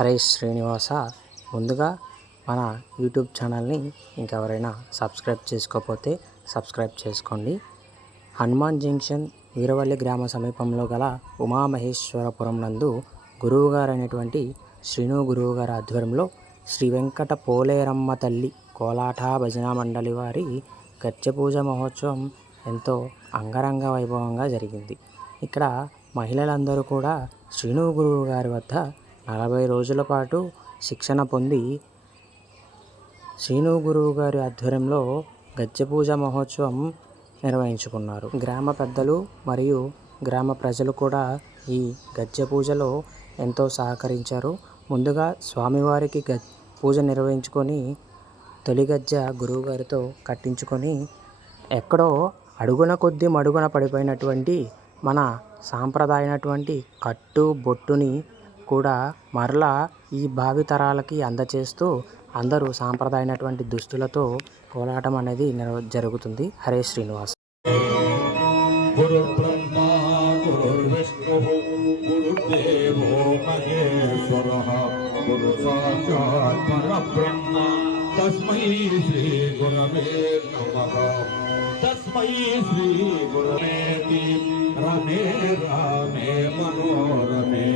హరీష్ శ్రీనివాస. ముందుగా మన యూట్యూబ్ ఛానల్ని ఇంకెవరైనా సబ్స్క్రైబ్ చేసుకోకపోతే సబ్స్క్రైబ్ చేసుకోండి. హనుమాన్ జంక్షన్ వీరవల్లి గ్రామ సమీపంలో గల ఉమామహేశ్వరపురం నందు గురువుగారు అయినటువంటి శ్రీను గురువు గారి ఆధ్వర్యంలో శ్రీ వెంకట పోలేరమ్మ తల్లి కోలాట భజన మండలి వారి గచ్చపూజ మహోత్సవం ఎంతో అంగరంగ వైభవంగా జరిగింది. ఇక్కడ మహిళలందరూ కూడా శ్రీను గురువు గారి వద్ద 40 రోజుల పాటు శిక్షణ పొంది శ్రీను గురువు గారి ఆధ్వర్యంలో గచ్చపూజ మహోత్సవం నిర్వహించుకున్నారు. గ్రామ పెద్దలు మరియు గ్రామ ప్రజలు కూడా ఈ గచ్చపూజలో ఎంతో సహకరించారు. ముందుగా స్వామివారికి పూజ నిర్వహించుకొని తొలి గజ్జ గురువుగారితో కట్టించుకొని ఎక్కడో అడుగున కొద్ది మడుగున పడిపోయినటువంటి మన సాంప్రదాయమైనటువంటి కట్టు బొట్టుని కూడా మరలా ఈ భావితరాలకి అందచేస్తూ అందరూ సాంప్రదాయమైనటువంటి దుస్తులతో కోలాటం అనేది జరుగుతుంది. హరే శ్రీనివాస్. గురు బ్రహ్మ గురు విష్ణు గురుదేవో మహేశ్వరః గురు సాక్షాత్ పరబ్రహ్మ తస్మై శ్రీ గురవే నమః. తస్మై శ్రీ గురవే రమే రామే మనోరమే